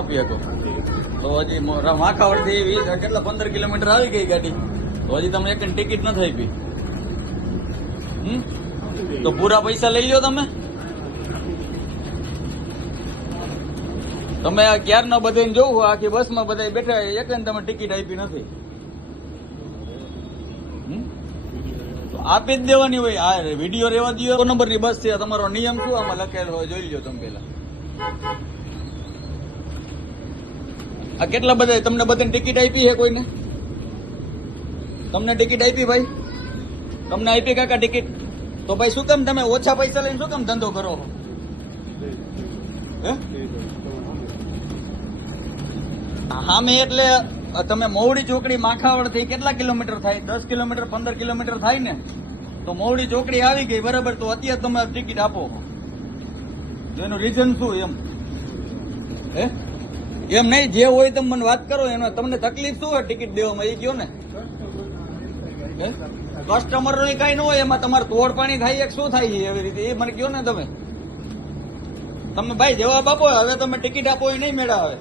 આપી શકો. તો હજી માખાવડથી 20 કેટલા 15 કિલોમીટર આવી ગઈ ગાડી, તો હજી તમે એક ટિકિટ નથી આપી. તો પૂરા પૈસા લઈ લો તમે. તમે આ ક્યારના બધાને જોવું, આખી બસમાં બધા બેઠા, એક તમે ટિકિટ આપી નથી. તો આપી જ દેવાની હોય. આ વિડીયો રેવા દો. નંબરની બસ છે, તમારો નિયમ શું આમાં લખેલો હોય જોઈ લો તમે પેલા. આ કેટલા બધા તમને બધાને ટિકિટ આપી છે કોઈને? તમને ટિકિટ આપી ભાઈ? તમને આપી કાકા ટિકિટ? તો ભાઈ શું કેમ તમે ઓછા પૈસા લઈને શું કેમ ધંધો કરો? હા મેં એટલે તમે મોવડી ચોકડી માખાવડ થી કેટલા કિલોમીટર થાય? 10 કિલોમીટર 15 કિલોમીટર થાય ને. તો મોવડી ચોકડી આવી ગઈ બરાબર, તો અત્યારે તમે ટિકિટ આપો. એનું રીઝન શું એમ? એમ નહીં, જે હોય તમે મને વાત કરો. એમાં તમને તકલીફ શું હોય ટિકિટ દેવામાં એ કયો ને. કસ્ટમર નો કઈ ન હોય, એમાં તમારે તોડ પાણી થાય એક શું થાય એવી રીતે એ મને કયો ને તમે. તમે ભાઈ જવાબ આપો. હવે તમે ટિકિટ આપો એ નહીં મેળા આવે.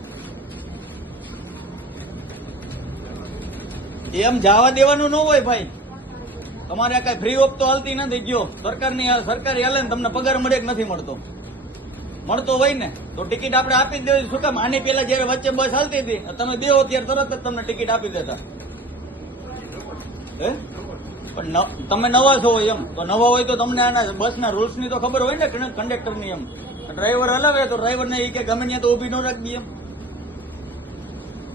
એમ જવા દેવાનું ન હોય ભાઈ. તમારે આ કઈ ફ્રી ઓફ તો હાલતી નથી. ગયો સરકારી હાલે ને તમને પગાર મળે કે નથી મળતો? મળતો હોય ને તો ટિકિટ આપણે આપી જ દેવી. શું કામ આની પેલા જયારે વચ્ચે બસ હાલતી હતી તમે દેવો ત્યારે તરત જ તમને ટિકિટ આપી દેતા. પણ તમે નવા છો એમ, તો નવા હોય તો તમને આના બસના રૂલ્સ ની તો ખબર હોય ને, કંડક્ટર ની. એમ ડ્રાઈવર હલાવે તો ડ્રાઈવર ને એ કે ગમે ત્યાં તો ઉભી ન રાખી એમ.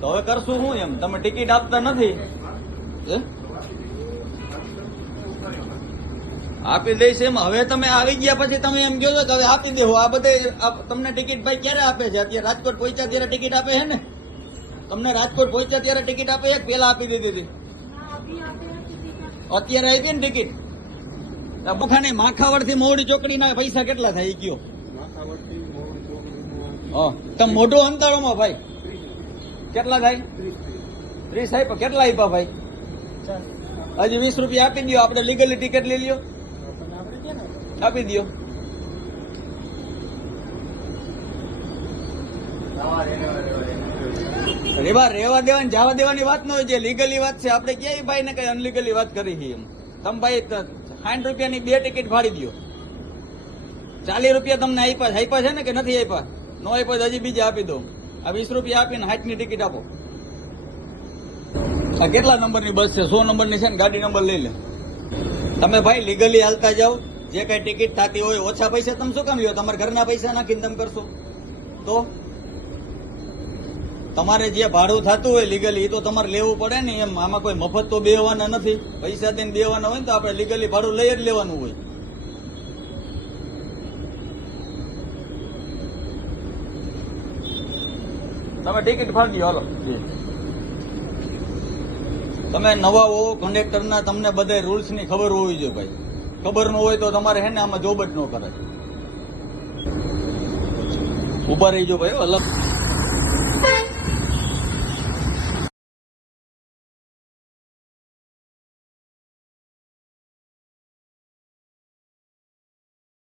તો હવે કરશું શું એમ? તમે ટિકિટ આપતા નથી. આપી દઈશ એમ. હવે તમે આવી ગયા પછી તમે એમ કહો છો કે હવે આપી દેવો. આ બધે તમને ટિકિટ ભાઈ ક્યારે આપે છે? અત્યારે રાજકોટ પહોંચ્યા ત્યારે ટિકિટ આપે છે ને? તમને રાજકોટ પહોંચ્યા ત્યારે ટિકિટ આપે છે? પેલા આપી દીધી હતી? અત્યારે આવી ને ટિકિટ. બખાને માખાવડ થી મોવડી ચોકડી ના પૈસા કેટલા થાય કયો? તમે મોઢો અંતાળો માં ભાઈ કેટલા થાય? 30 આપ્યા. કેટલા આપ્યા ભાઈ? હજી 20 રૂપિયા આપી દો. આપણે લીગલી ટિકિટ લઈ લ્યો, આપી દો. રેવા દેવાની જવા દેવાની વાત ન હોય. જે લીગલી વાત છે આપણે ક્યાંય ભાઈ ને કઈ અનલીગલી વાત કરી છે એમ. તમે ભાઈ 60 રૂપિયાની 2 ટિકિટ ફાડી દો. 40 રૂપિયા તમને આપ્યા છે ને કે નથી આપ્યા? નો આપ્યા હજી બીજા આપી દો. આ 20 રૂપિયા આપીને 60 ની ટિકિટ આપો. આ કેટલા નંબરની બસ છે? 100 નંબરની છે ને. ગાડી નંબર લઈ લે. તમે ભાઈ લીગલી હાલતા જાઓ. જે કઈ ટિકિટ થતી હોય ઓછા પૈસા તમે શું કામ લ્યો? તમારા ઘરના પૈસા નાખીને તમે કરશો તો? તમારે જે ભાડું થતું હોય લીગલી એ તો તમારે લેવું પડે ને એમ. આમાં કોઈ મફત તો બેવાના નથી. પૈસા દઈને બેવાના હોય ને તો આપણે લીગલી ભાડું લઈ જ લેવાનું હોય. તમે ટિકિટ ફાડી દો. હાલો, તમે નવા હો કંડક્ટરના, તમને બધા રૂલ્સ ની ખબર હોવી જોઈએ ભાઈ. ખબર ન હોય તો તમારે હે ને આમાં જોબ જ ન કરાય. ઉભા રહીજો ભાઈ. અલગ